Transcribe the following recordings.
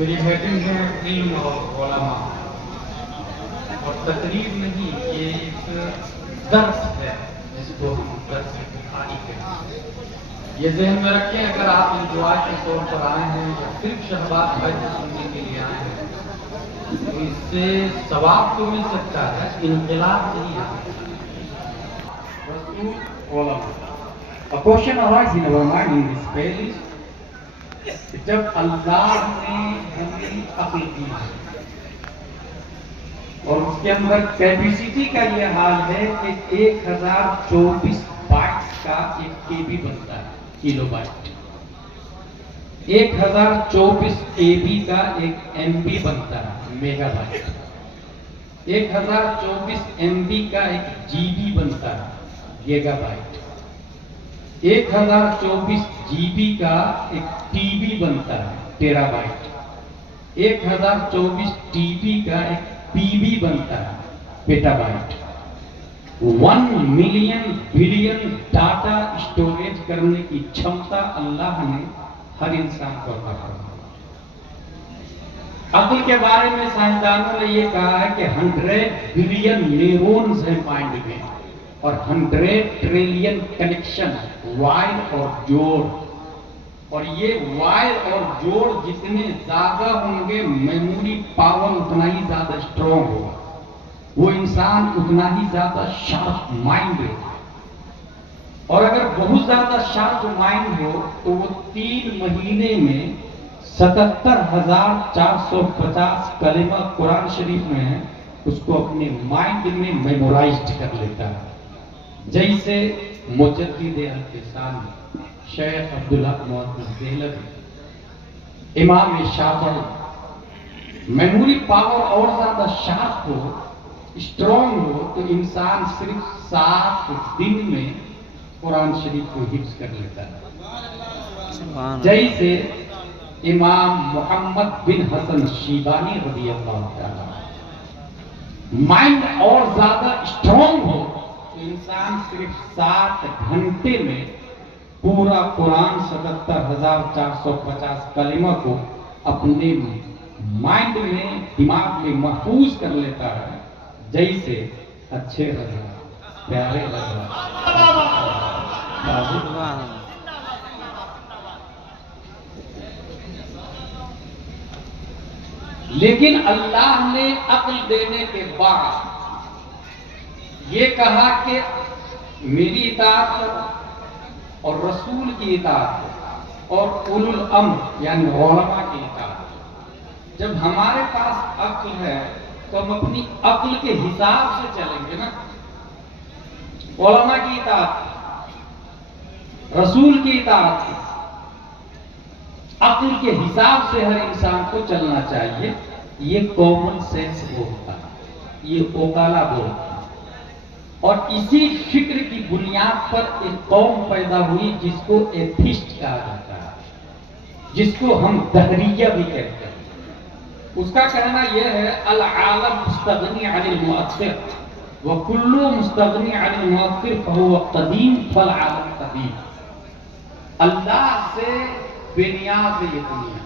میری ہیڈنگ ہے علم اور علماء، اور تقریر نہیں، یہ ایک درس ہے جس کو ہم درس بخاری کہتے ہیں۔ یہ ذہن میں رکھیں، اگر آپ انجوائے کے طور پر آئے ہیں یا صرف شہباز بھائی کو سننے کے لیے آئے ہیں تو اس سے ثواب تو مل سکتا ہے، انقلاب نہیں آ سکتا۔ رسول علماء۔ A question arises in our mind in this page، جب اللہ نے ہمیں عقل دی اور اس کے اندر کیپیسٹی کا یہ حال ہے کہ 1024 بائٹس کا ایک کے بی بنتا ہے، کلو بائٹ۔ 1024 کے بی کا ایک ایم بی بنتا ہے، میگا بائٹ۔ 1024 ایم بی کا ایک جی بی بنتا ہے، گیگا بائٹ۔ 1024 جی بی کا ایک ٹی بی بنتا ہے، ٹیرا بائٹ۔ 1024 ٹی بی کا ایک پی بی بنتا ہے، petabyte. 1 million billion data storage کرنے کی چھمتا اللہ نے ہر انسان کو عطا فرمائی۔ عقل کے بارے میں سائنسدانوں نے یہ کہا ہے کہ 100 بلین نیورونز ہیں مائنڈ میں، اور 100 ٹریلین کنیکشن وائر اور جوڑ، اور یہ وائر اور جوڑ جتنے زیادہ ہوں گے میموری پاور اتنا ہی زیادہ اسٹرانگ ہوگا، وہ انسان اتنا ہی زیادہ شارپ مائنڈ ہے۔ اور اگر بہت زیادہ شارپ مائنڈ ہو تو وہ 3 مہینے میں 77,450 کلمہ قرآن شریف میں ہے، اس کو اپنے مائنڈ میں میمورائزڈ کر لیتا ہے۔ جیسے مجدد الفسان شیخ عبدالحق محمد دہلوی، امام شافعی، میموری پاور اور زیادہ شارپ ہو، اسٹرانگ ہو تو انسان صرف 7 دن میں قرآن شریف کو حفظ کر لیتا ہے۔ جیسے امام محمد بن حسن شیبانی رضی اللہ تعالیٰ، مائنڈ اور زیادہ اسٹرانگ ہو تو انسان صرف 7 گھنٹے میں پورا قرآن 77,450 کلمہ کو اپنے مائنڈ میں، دماغ میں محفوظ کر لیتا ہے۔ جیسے اچھے رضا، پیارے رضا، لیکن اللہ نے عقل دینے کے بعد یہ کہا کہ میری اطاعت کرو اور رسول کی اطاعت کرو اور اولو الامر یعنی علماء کی اطاعت کرو۔ جب ہمارے پاس عقل ہے تو ہم اپنی عقل کے حساب سے چلیں گے نا۔ علماء کی اطاعت، رسول کی اطاعت، عقل کے حساب سے ہر انسان کو چلنا چاہیے۔ یہ کامن سینس بولتا ہے، یہ اوکالا بولتا ہے، اور اسی فکر کی بنیاد پر ایک قوم پیدا ہوئی جس کو ایتھسٹ کہا جاتا ہے، جس کو ہم دہریہ بھی کہتے ہیں۔ اس کا کہنا یہ ہے العالم مستغنی عن المؤثر وکل مستغنی عن المؤثر فهو قدیم فالعالم قدیم۔ اللہ سے بے نیاز ہے یہ دنیا،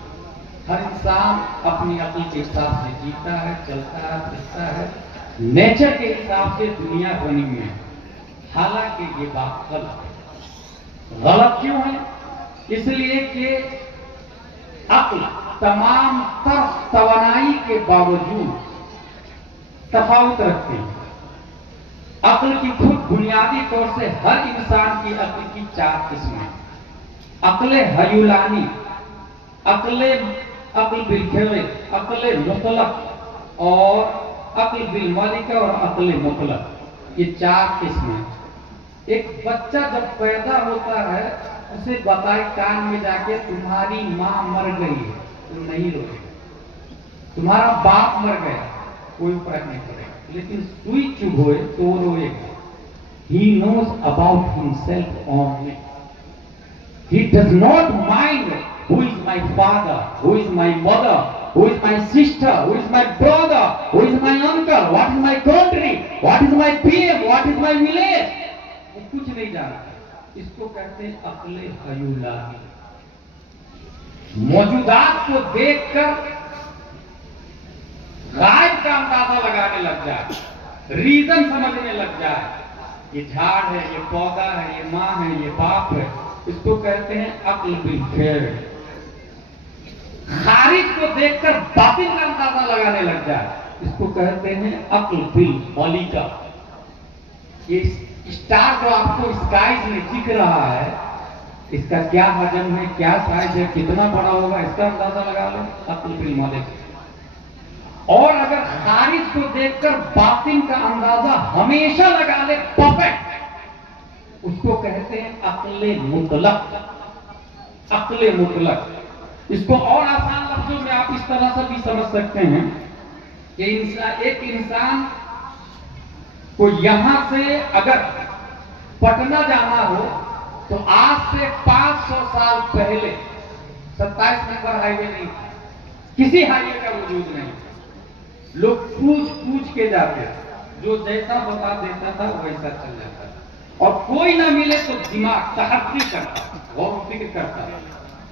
ہر انسان اپنی عقل کے حساب سے جیتا ہے، چلتا ہے، پھرتا ہے، نیچر کے حساب سے دنیا بنی ہوئی ہے۔ حالانکہ یہ بات غلط ہے۔ غلط کیوں ہے؟ اس لیے کہ عقل تمام تر توانائی کے باوجود تفاوت رکھتی ہے۔ عقل کی خود بنیادی طور سے ہر انسان کی عقل کی 4 قسمیں: عقل ہیولانی، عقل بالفعل، عقل مطلق اور عقل بالملکہ اور عقل مطلق۔ یہ 4 قسمیں۔ ایک بچہ جب پیدا ہوتا ہے اسے بتائے کان میں جا کے تمہاری ماں مر گئی ہے، تم نہیں روئے، تمہارا باپ مر گیا، کوئی فرق نہیں پڑے گا، لیکن سوئی چبھوئے تو روئے گا۔ He knows about himself only. He does not mind who is my father, who is my mother, who is my sister, who is my brother, who is my uncle, what is my country, what is my PM, what is my village. وہ کچھ نہیں جانتا۔ اس کو کہتے ہیں عقل ہیولانی۔ موجودات کو دیکھ کر का अंदाजा लगाने लग जाए, रीजन समझने लग जाए, ये झाड़ है, ये पौधा है, ये माँ है, ये बाप है, इसको कहते हैं अक्ल बिल खेल। खारिज को देखकर बातिल का अंदाजा लगाने लग जाए, इसको कहते हैं अक्ल बिल बालिका। ये स्टार जो आपको स्काइज में दिख रहा है, इसका क्या वजन है, क्या साइज है, कितना बड़ा होगा, इसका अंदाजा लगा लो, अक्ल बिल मालिक। और अगर खारिज को देखकर बातिन का अंदाजा हमेशा लगा ले परफेक्ट, उसको कहते हैं अक्ले मुतलक। अक्ले मुतलक, इसको और आसान लफ्जों में आप इस तरह से भी समझ सकते हैं कि एक इंसान को यहां से अगर पटना जाना हो तो आज से 500 साल पहले 27 नंबर हाईवे नहीं था, किसी हाईवे का वजूद नहीं, लोग पूछ के जाते, जो जैसा बता देता था वैसा चल जाता था, और कोई ना मिले तो दिमाग तहर्री करता, गौर फिक्र करता।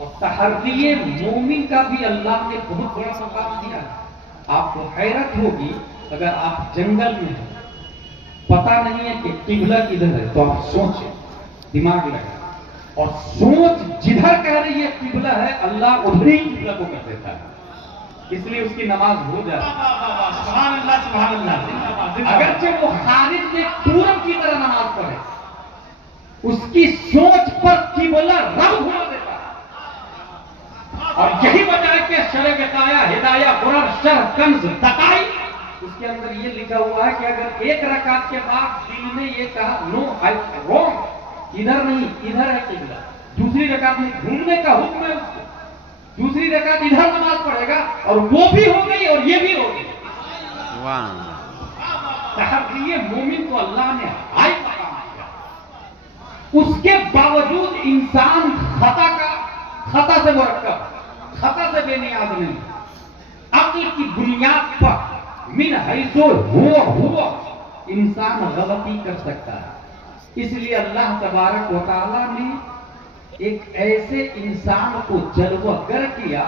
और तहर्री मोमिन का भी अल्लाह ने बहुत बड़ा मकाम दिया है। आपको हैरत होगी, अगर आप जंगल में हैं, पता नहीं है कि किबला किधर है, तो आप सोचें, दिमाग लगा, और सोच जिधर कह रही है किबला है, अल्लाह उधर ही किबला को कर देता है, इसलिए उसकी नमाज हो जाती है। सुभान अल्लाह, सुभान अल्लाह। अगरचे वो खारिज में पूरब की तरह नमाज पढ़े, उसकी सोच पर किबला रब घुमा देता है। और यही वजह है कि शरअ विकाया, हिदाया, कुरान, शर, कंज, तकाई, उसके अंदर ये लिखा हुआ है कि अगर एक रकात के बाद दिल ने ये कहा नो आई रॉन्ग, इधर नहीं, इधर है किबला, दूसरी रकात में घूमने का हुक्म है उसको, दूसरी रकात इधर नमाज पढ़ेगा, और वो भी हो गई और ये भी हो गई। तहर्री मोमिन को अल्लाह ने हाई मकाम दिया। उसके बावजूद इंसान खता से मुरक्कब, खता से बेनियाज नहीं, अक्ल की बुनियाद पर मिन हैसो हुआ इंसान गलती कर सकता है। इसलिए अल्लाह तबारक व तआला ने एक ऐसे इंसान को जलवागर किया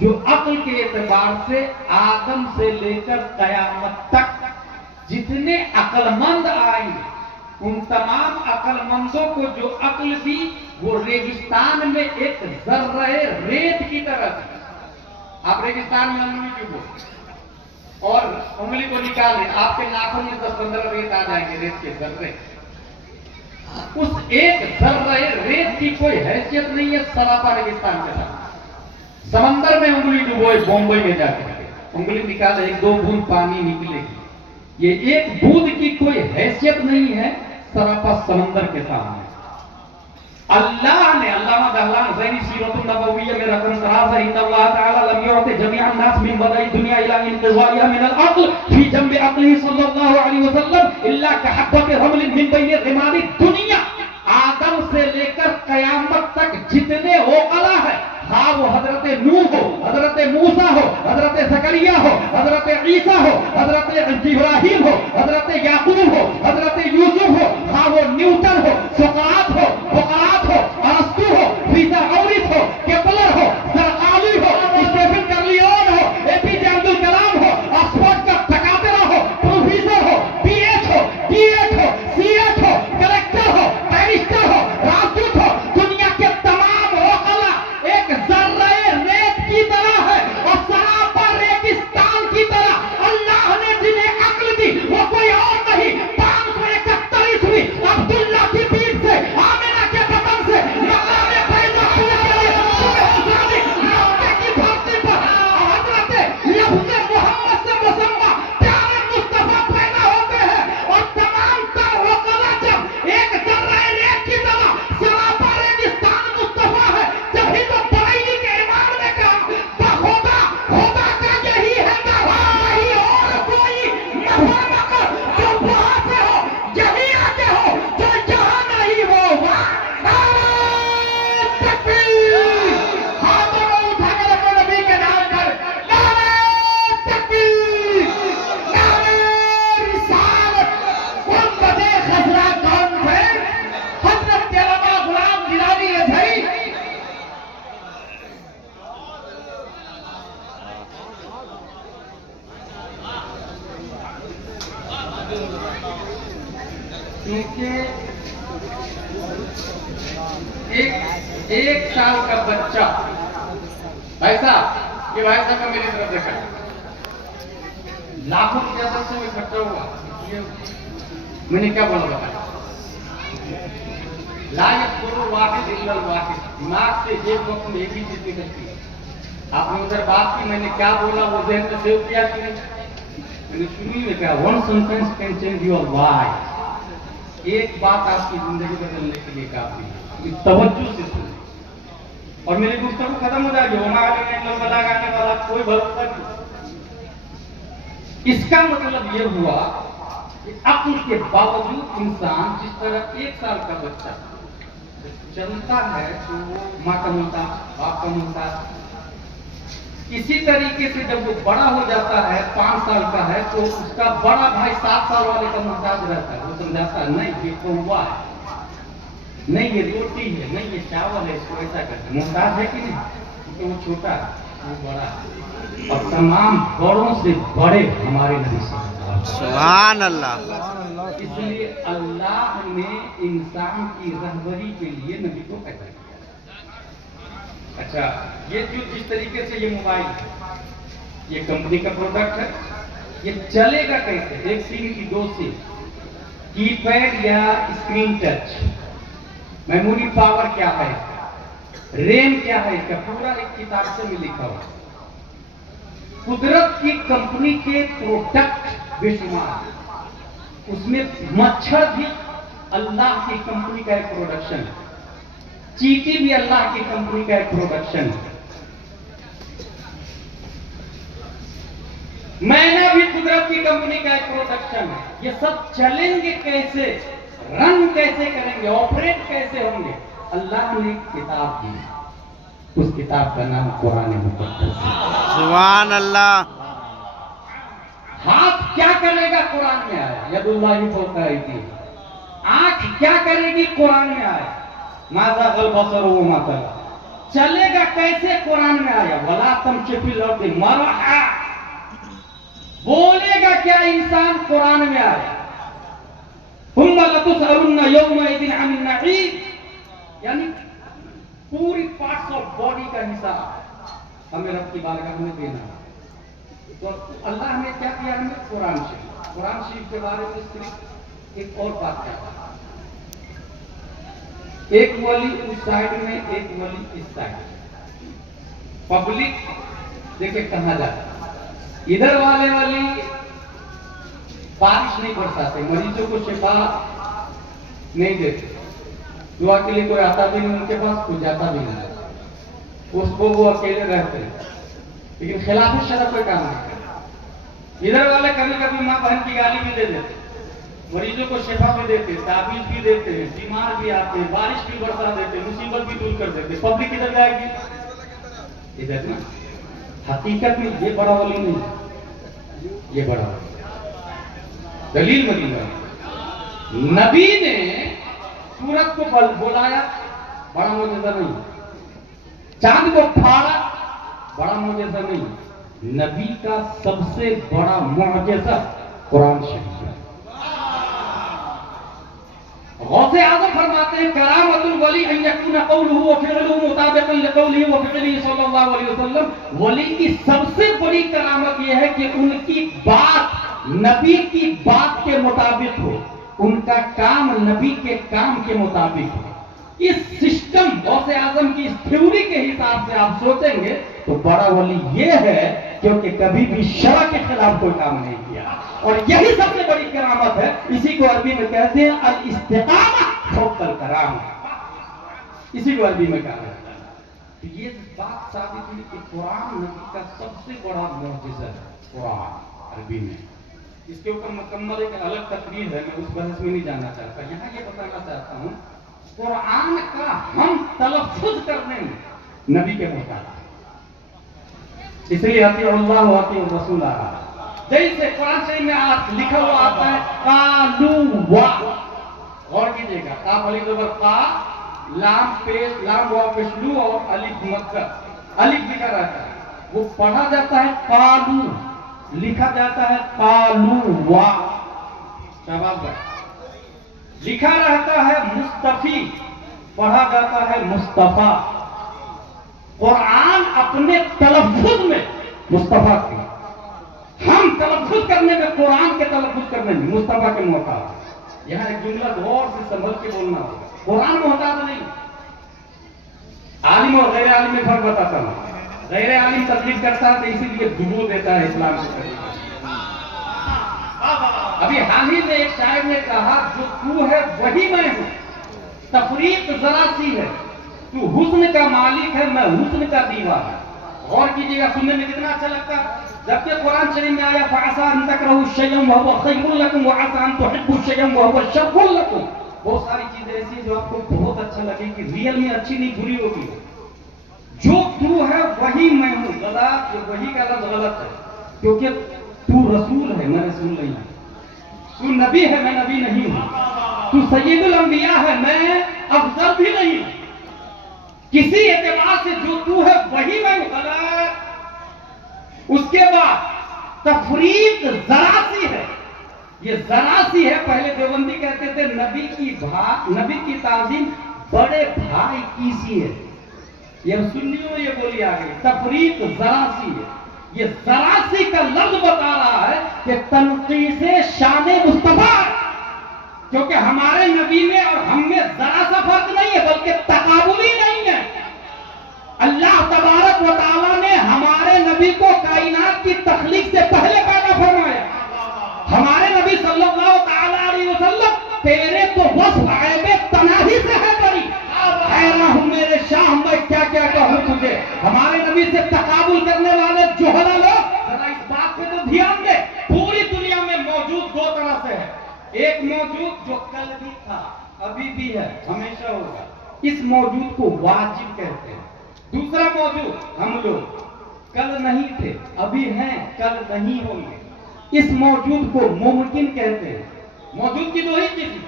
जो अक्ल के एतबार से आदम से लेकर कयामत तक जितने अक्लमंद आएंगे, उन तमाम अक्लमंदों को जो अक्ल दी वो रेगिस्तान में एक जर्रे रेत की तरह थी। आप रेगिस्तान में उंगली चुको और उंगली को निकालें, आपके नाखून में 10-15 रेत आ जाएंगे, रेत के जर्रे। उस एक जर्रे रेत की कोई हैसियत नहीं है सरापा रेगिस्तान के साथ। समंदर में उंगली डुबोए, बॉम्बे में जाकर उंगली निकाले, 1-2 बूंद पानी निकलेगी, ये एक बूंद की कोई हैसियत नहीं है सरापा समंदर के सामने। अल्लाह ने, अल्लामा दहलान ज़ैनी सीरतुन नबविय्या में रकम तराज़ा इन्नल्लाह तआला लम युअति जमीअन नास मिन बदाई दुनिया इला इंतिज़ाइहा मिन अल-अक़्ल फी जंबि अक़्लिही सल्लल्लाहु अलैहि वसल्लम इल्ला कहब्बति रमलिन मिन बैनि रिमाली दुनिया। आदम से लेकर कयामत तक जितने ओक़ला है, हाँ वो हजरत नूह हो, हजरत मूसा हो, हजरत ज़करिया हो, हजरत ईसा हो, हजरत इब्राहिम हो, हजरत याकूब हो, हजरत यूसुफ हो, हाँ वो न्यूटन हो, सोक्रात हो, बुकरात हो, अरस्तू हो, फिथागोरस हो, केपलर हो, ज़रक़ावी हो, स्टीफन कर्लियोन हो, एपीजे अब्दुल कलाम हो, ऑक्सफोर्ड का टकातेरा हो, प्रोफेसर हो, पीएच हो, डीएच हो, सीएच हो, कलेक्टर हो, बैरिस्टर हो, राजदूत हो, दुनिया के तमाम ओक़ला एक जर्रे रेत की तरह है और सरापा रेगिस्तान की तरह। अल्लाह ने जिन्हें अक्ल दी वो कोई और नहीं, 531वीं अब्दुल्ला की पीठ से کیونکہ ایک سال کا بچہ، بھائی صاحب یہ بھائی صاحب کا میری طرف دیکھا لاکھوں کی تعداد سے اکٹھا ہوا، میں نے کیا بولا بتایا، لا یذکر واحد الا الواحد، دماغ سے ایک وقت میں ایک ہی چیز نکلتی ہے. آپ نے ادھر بات کی، میں نے کیا بولا وہ ذہن میں سیو کیا کہ میں نے شروع میں کہا one sentence can change your life. ایک بات آپ کی زندگی بدلنے کے لیے کافی ہے، توجہ سے سنیں اور میری گفتگو ختم ہو جائے گی. وما علینا الا البلاغ آنے والا کوئی بھروسہ نہیں. اس کا مطلب یہ ہوا کہ عقل کے باوجود انسان جس طرح ایک سال کا بچہ چلتا ہے تو وہ ماں کا محتاج، باپ کا محتاج، اسی طریقے سے جب وہ بڑا ہو جاتا ہے 5 سال کا ہے تو اس کا بڑا بھائی 7 سال والے کا محتاج رہتا ہے. وہ سمجھاتا ہے نہیں یہ قوا ہے، نہیں یہ روٹی ہے، نہیں یہ چاول ہے، اس کو ایسا کرتے. محتاج ہے کہ نہیں؟ کیونکہ وہ چھوٹا ہے، وہ بڑا ہے. اور تمام بڑوں سے بڑے ہمارے نبی صلی اللہ علیہ وسلم. سبحان اللہ. اس لیے اللہ نے انسان کی رہبری کے لیے نبی کو پیدا کیا. اچھا یہ جو جس طریقے سے یہ موبائل ہے، یہ کمپنی کا پروڈکٹ ہے، یہ چلے گا کیسے؟ ایک سیم کی 2 سیم، کی پیڈ یا اسکرین ٹچ، میموری پاور کیا ہے اس کا، ریم کیا ہے اس کا، پورا ایک کتاب سے میں لکھا ہوا. قدرت کی کمپنی کے پروڈکٹ بے شمار، اس میں مچھر بھی اللہ کی کمپنی کا ایک پروڈکشن ہے، چیٹی بھی اللہ کی کمپنی کا ایک پروڈکشن ہے، مینا بھی قدرت کی کمپنی کا ایک پروڈکشن ہے. یہ سب چلیں گے کیسے، رن کیسے کریں گے، آپریٹ کیسے ہوں گے؟ اللہ نے کتاب دی، اس کتاب کا نام قرآن مقدس ہے. سبحان اللہ. ہاتھ کیا کرے گا؟ قرآن میں آیا ید اللہ فوق ایدیہم. آنکھ کیا کرے گی؟ قرآن میں آیا ما زاغ البصر وما طغى. چلے گا کیسے؟ قرآن میں آیا ولا تمشی فی الارض مرحا. بولے گا کیا انسان؟ قرآن میں آیا ثم لتسألن یومئذ عن النعیم. یعنی پوری پارٹس آف باڈی کا حساب ہمیں رب کی بارگاہ میں دینا. تو اللہ نے کیا کیا ہمیں؟ قرآن شریف. قرآن شریف کے بارے میں صرف ایک اور بات کیا ہے، ایک ولی اس سائڈ میں، ایک ولی اس سائڈ میں. پبلک دیکھیں کہاں جاتا ہے، ادھر والے ولی بارش نہیں برساتے، مریضوں کو شفا نہیں دیتے، دعا کے لیے کوئی آتا بھی نہیں ان کے پاس، کوئی جاتا بھی نہیں، اس کو وہ اکیلے رہتے ہیں، لیکن خلاف شرع کوئی کام نہیں کرتے. ادھر والے کبھی کبھی ماں بہن کی گالی بھی دے دیتے، مریضوں کو شفا بھی دیتے، تعویذ بھی دیتے ہیں، بیمار بھی آتے ہیں، بارش بھی برسا دیتے، مصیبت بھی دور کر دیتے. پبلک ادھر جائے گی ادھر نا. حقیقت میں یہ بڑا ولی نہیں، یہ بڑا ولی. دلیل مدینہ نبی نے سورج کو بلایا، بڑا معجزہ نہیں. چاند کو پھاڑا، بڑا معجزہ نہیں. نبی کا سب سے بڑا معجزہ قرآن شریف ہے. غوث اعظم فرماتے ہیں کرامت الولی ان یکون قولہ وفعلہ مطابقا لقولہ وفعلہ صلی اللہ علیہ وسلم. ولی کی سب سے بڑی کرامت یہ ہے کہ ان کی بات نبی کی بات کے مطابق ہو، ان کا کام نبی کے کام کے مطابق ہو. اس سسٹم غوث اعظم کی اس تھیوری کے حساب سے آپ سوچیں گے تو بڑا ولی یہ ہے کیونکہ کبھی بھی شرع کے خلاف کوئی کام نہیں کیا. اور یہی سب سے بڑی کرامت ہے. اسی کو عربی میں کہتے ہیں الاستقامہ فوق الکرامہ. اسی کو عربی میں کہا جاتا ہے. یہ بات ثابت ہوئی کہ قرآن نبی کا سب سے بڑا معجزہ ہے. قرآن عربی میں اس کے اوپر مکمل ایک الگ تقریر ہے، میں اس بحث میں نہیں جانا چاہتا. یہاں یہ بتانا چاہتا ہوں قرآن کا ہم تلفظ کرنے میں نبی کے محتاج ہیں. اس لیے اطیعوا اللہ واطیعوا الرسول. جیسے قرآن شریف میں لکھا ہوا آتا ہے قالوا، غور کیجیے گا، قاف الف زبر قا، لام پیش، لام واو پیش لو اور الف مکہ، الف لکھا رہتا ہے، وہ پڑھا جاتا ہے قالو، لکھا جاتا ہے قالوا. शाबाश। लिखा रहता है मुस्तफी, पढ़ा जाता है मुस्तफा। कुरान अपने तलफ्फुज में मुस्तफा की, हम तलफ्फुज करने में, कुरान के तलफ्फुज करने में मुस्तफा के मोहताज। यहाँ एक जुमला गौर से संभल के बोलना होगा, कुरान मोहताज नहीं। आलिम और गैर आलिम में फर्क बताता हूं। गैर आलिम तकलीफ करता है तो इसीलिए डुबो देता है इस्लाम को करीब। अभी हाल ही में एक शायर ने कहा, जो तू है वही मैं हूं, तफरीक जरा सी है, तू हुस्न का मालिक है, मैं हुस्न का दीवार। गौर कीजिएगा, सुनने में कितना अच्छा लगता है। जबकि कुरान शरीफ में आया फासा अन तकरहु शयअन व हुवा खैरुल लकुम व आसा अन तुहिब्बु शयअन व हुवा शर्रुल लकुम। बहुत सारी चीजें ऐसी हैं जो आपको बहुत अच्छा लगेगी, रियल में अच्छी नहीं बुरी होगी। जो तू है वही मैं हूं, गलत, वही का लफ्ज गलत है, क्योंकि तू रसूल है, मैं रसूल नहीं हूं। तू नबी है, मैं नबी नहीं हूं। तू सैयदुल अंबिया है, मैं अफजल भी नहीं हूं। किसी एतबार से जो तू है वही मैं हूं, गलत। उसके बाद तफरीक जरा सी है, ये जरा सी है। पहले देवबंदी कहते थे नबी की ताजीम बड़े भाई की सी है। ये सुन्नियों में ये बोली आ गई, तफरीक जरा सी है। ये जरा सी का लफ्ज बता रहा है कि तनकीसे शाने मुस्तफा, क्योंकि हमारे नबी में और हम में जरा सा फर्क नहीं है, बल्कि तकाबुली नहीं है। अल्लाह तबारक व तआला ने हमारे नबी को कायनात की तख्लीक से पहले पैदा फरमाया। हमारे नबी सल्लल्लाहु तआला अलैहि वसल्लम तेरे तो वस्फ ऐबे तनाही से है बरी। हैरान हूं मेरे शाह, मैं क्या क्या कहूं तुझे। हमारे नबी से तकाबुल करने वाले जोहरा लोग जरा इस बात पे तो ध्यान दे, पूरी दुनिया में मौजूद दो तरह से है। एक मौजूद जो कल भी था, अभी भी है, हमेशा होगा, इस मौजूद को वाजिब कहते हैं। दूसरा मौजूद हम लोग कल नहीं थे, अभी हैं, कल नहीं होंगे, इस मौजूद को मुमकिन कहते हैं। मौजूद की दो ही चीज,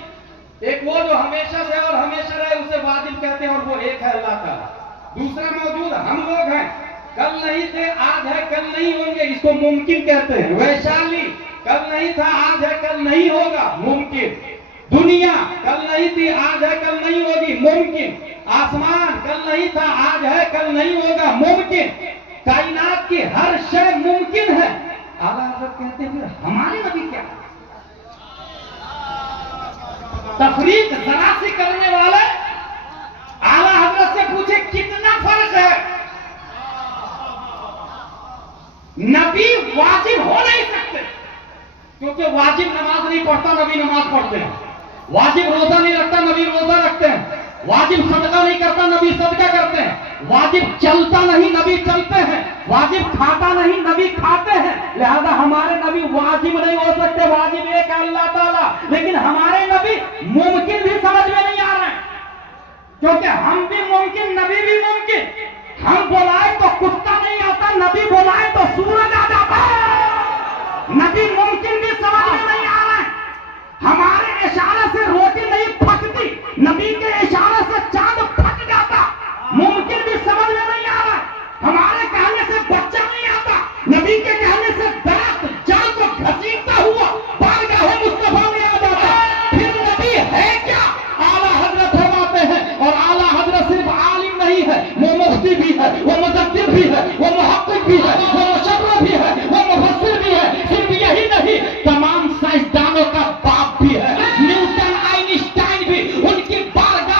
एक वो जो हमेशा से और हमेशा रहे उसे वाजिब कहते हैं, और वो एक है अल्लाह ताला। दूसरा मौजूद हम लोग हैं, कल नहीं थे, आज है, कल नहीं होंगे, इसको मुमकिन कहते हैं। वैशाली कल नहीं था, आज है, कल नहीं होगा, मुमकिन। दुनिया कल नहीं थी, आज है, कल नहीं होगी, मुमकिन। आसमान कल नहीं था, आज है, कल नहीं होगा, मुमकिन। कायनात की हर शय मुमकिन है। आला हज़रत कहते हैं फिर हमारे नबी क्या? तफरीक जरा सी करने वाले आला हज़रत से पूछे कितना फर्क है। नबी वाजिब हो नहीं सकते, क्योंकि वाजिब नमाज नहीं पढ़ता, नबी नमाज पढ़ते हैं। वाजिब रोजा नहीं रखता, नबी रोजा रखते हैं। वाजिब सदका नहीं करता, नबी सदका करते हैं। वाजिब चलता नहीं, नबी चलते हैं। वाजिब खाता नहीं, नबी खाते हैं। लिहाजा हमारे नबी वाजिब नहीं हो सकते, वाजिब एक है अल्लाह ताला। लेकिन हमारे नबी मुमकिन भी समझ में नहीं आ रहे हैं, क्योंकि हम भी मुमकिन, नबी भी मुमकिन। हम बुलाए तो कुत्ता नहीं आता, नबी बुलाए तो सूरज आ जाता है। नबी मुमकिन भी समझ में नहीं आ रहा है। हमारे इशारे से रोटी नहीं फटती, नबी के इशारे से चांद फट जाता। मुमकिन भी समझ में नहीं आ रहा। हमारे कहने से बच्चा नहीं आता, नबी के कहने से दरख्त जान को घसीटता हुआ बारगाह मुस्तफा में आ जाता। फिर नबी है क्या? आला हजरत फरमाते हैं, और आला हजरत सिर्फ आलिम नहीं है, वो मुफ्ती भी है, वो मुजद्दिद भी है, वो मुहक्किक भी है, वो मुशर्रफ भी है, वो मुफस्सिर भी है। सिर्फ यही नहीं, तमाम साइंसदानों का बाप भी है। न्यूटन, आइंस्टाइन भी उनकी बारगाह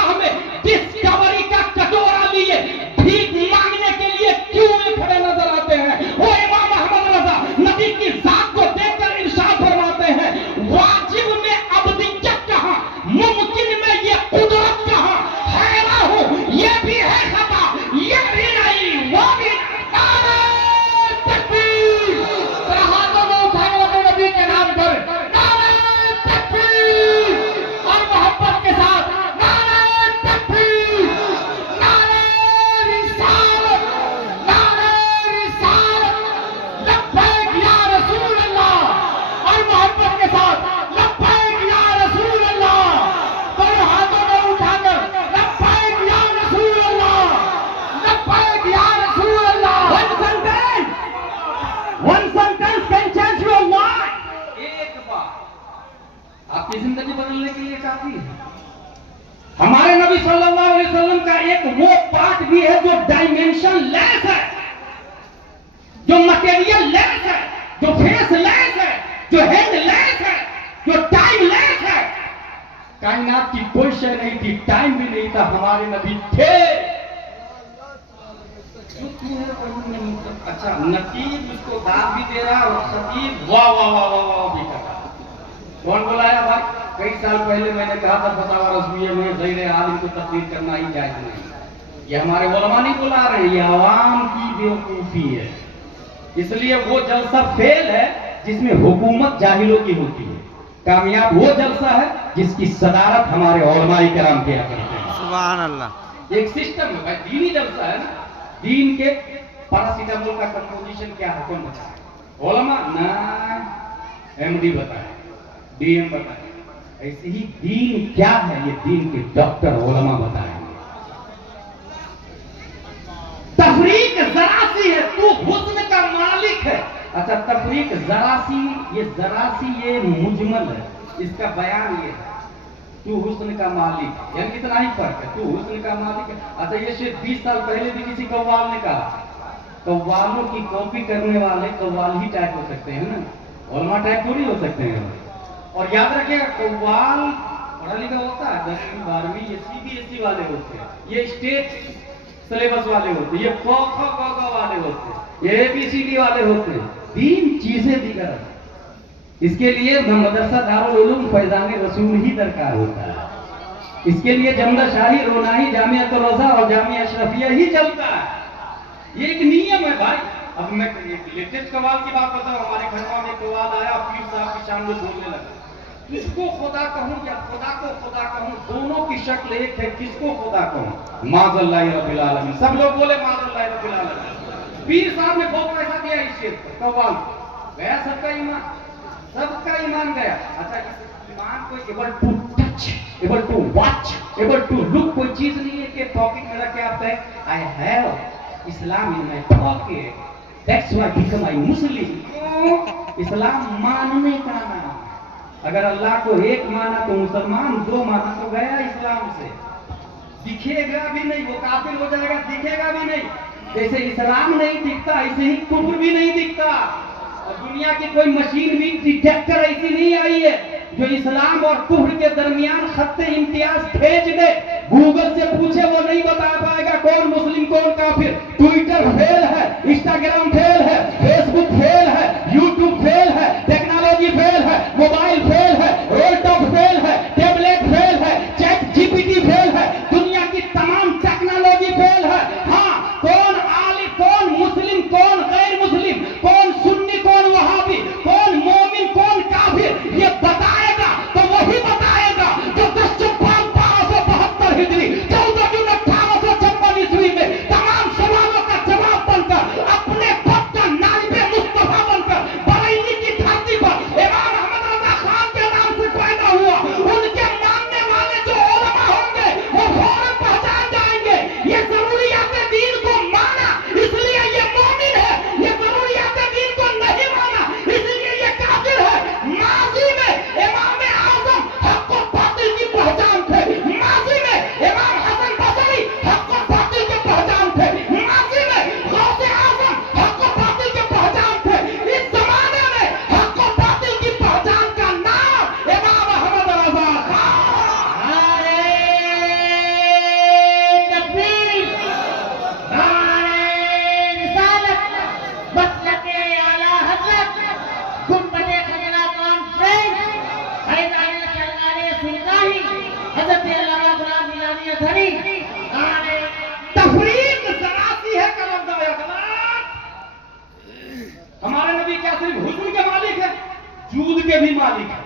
जरासी है। हमारे नबी सल्लल्लाहु अलैहि वसल्लम का एक वो पार्ट भी है जो डायमेंशन लेस है, जो मटेरियल लेस है, जो फेस लेस है, जो हैंड लेस है, जो टाइम लेस है। कायनात की कोई शय नहीं थी, टाइम भी नहीं था, हमारे नबी थे। अच्छा, नकीब उसको दान भी दे रहा और शकीब वाह वाह वाह वाह वाह भी कर रहा। कौन बुलाया भाई? कई साल पहले मैंने कहा था फतवा रज़विया में गैर आलिम को तकलीफ करना ही जायज नहीं। ये हमारे उलमा नहीं बुला रहे हैं, ये आवाम की बेवकूफी है। इसलिए वो जलसा फेल है जिसमें हुकूमत जाहिलों की होती है। कामयाब वो जलसा है जिसकी सदारत हमारे उलमाए किराम किया करते हैं। सुभान अल्लाह। एक सिस्टम है भाई, दीनी जलसा है ना। दीन के पैरासीटामोल का कंपोजिशन क्या है, कौन बताए? उलमा ना, एमडी बताए, डीएम बताए। ऐसे ही दीन क्या है, ये दीन के डॉक्टर उलमा बताएंगे। तफरीक जरासी है, तू हुस्न का मालिक है। अच्छा, तफरीक जरासी, ये मुजमल है, इसका बयान ये है तू हुस्न का मालिक, यानी इतना ही फर्क है, तू हुस्न का मालिक है। अच्छा, ये सिर्फ 20 साल पहले भी किसी कव्वाल ने कहा। कव्वालों की कॉपी करने वाले कव्वाल ही टाइप हो सकते हैं ना, उलमा टाइप थोड़ी हो सकते हैं। और याद रखिएगा, कव्वाल पढ़ा लिखा होता है, 10वीं 12वीं, ये सीबीएसई वाले होते हैं, ये स्टेट सिलेबस वाले होते हैं, ये क ख ग घ वाले होते हैं, ये एबीसीडी वाले होते हैं। 3 चीजें दिगर है। इसके लिए मदरसा दारुल उलूम फैजान रसूल ही दरकार होता है। इसके लिए जमला शाही, रोनाही, जामिया रोजा और जामिया अशरफिया ही चलता है। ये एक नियम है भाई। अब मैं लेटेस्ट कवाल की बात बताऊं, हमारे घर में कवाल आया, पीर साहब की शान में बोलने लगा, किसको खुदा कहूं या खुदा को खुदा कहूं, दोनों की शक्ल एक है, किसको खुदा कहूं? माज़अल्लाहि रब्बिल आलमीन। सब लोग बोले माज़अल्लाहि रब्बिल आलमीन। पीर साहब ने बहुत पैसा दिया इस शेर पर, कवाल गया सबका ईमान गया। अच्छा, ईमान कोई able to touch, able to watch, able to look कोई चीज नहीं है कि पॉकेट में रख के आप कहें I have Islam in my pocket, that's why become I Muslim. Islam मानने का नाम। अगर अल्लाह को एक माना तो मुसलमान, 2 माना तो गया इस्लाम से। दिखेगा भी नहीं, वो काफिर हो जाएगा, दिखेगा भी नहीं। जैसे इस्लाम नहीं दिखता, ऐसे ही कुफ्र भी नहीं दिखता। और दुनिया की कोई मशीन भी डिटेक्टर ऐसी नहीं आई है जो इस्लाम और कुफ्र के दरमियान खत्ते इम्तियाज खींच दे। गूगल से पूछे, वो नहीं बता पाएगा कौन मुस्लिम कौन काफिर। ट्विटर फेल है, इंस्टाग्राम फेल है, फेसबुक फेल है, यूट्यूब फेल है, टेक्नोलॉजी फेल है, मोबाइल फेल है, रोलटॉप फेल है, टेबलेट फेल है, चैट जीपीटी फेल है, दुनिया की तमाम टेक्नोलॉजी फेल है। हाँ, कौन आलिम, कौन मुस्लिम, कौन गैर मुस्लिम, कौन सुन्नी, कौन वहाबी, कौन मोमिन, कौन काफिर, ये बताएगा तो वही बताएगा जो 10/12/1272 हिजरी 14 जून 1856 ईस्वी में तमाम सवालों का जवाब बनकर अपने पक्का नाइबे मुस्तफा बनकर बरेली की धरती पर इमाम अहमद रजा खान के नाम से पैदा हुआ। उनके मानने वाले जो उलमा होंगे वो फौरन पहचान जाएंगे ये जरूरियात दीन को माना इसलिए ये मोमिन है, ये जरूरियात दीन को नहीं माना इसलिए ये काफिर है। माजी में इमाम आजम हक और बातिल की पहचान थे, माजी में इमाम हसन बसरी हक और बातिल के पहचान थे, माजी में गौसे आजम हक और बातिल के पहचान थे। इस जमाने में हक और बातिल की पहचान का नाम इमाम अहमद रजा खान। नारे तकबीर, नारे रिसालत, मसलके आला हज़रत, गुंबदे खजरा कॉन्फ्रेंस, फैज़ान सरकारे सुल्तानी, हज़रत अल्लामा गुलाम गिलानी अज़हरी। नारे तफरीक जरासी है का लफ्ज़ आया गलत। हमारे नबी क्या सिर्फ हुस्न के मालिक है, जूद के भी मालिक है।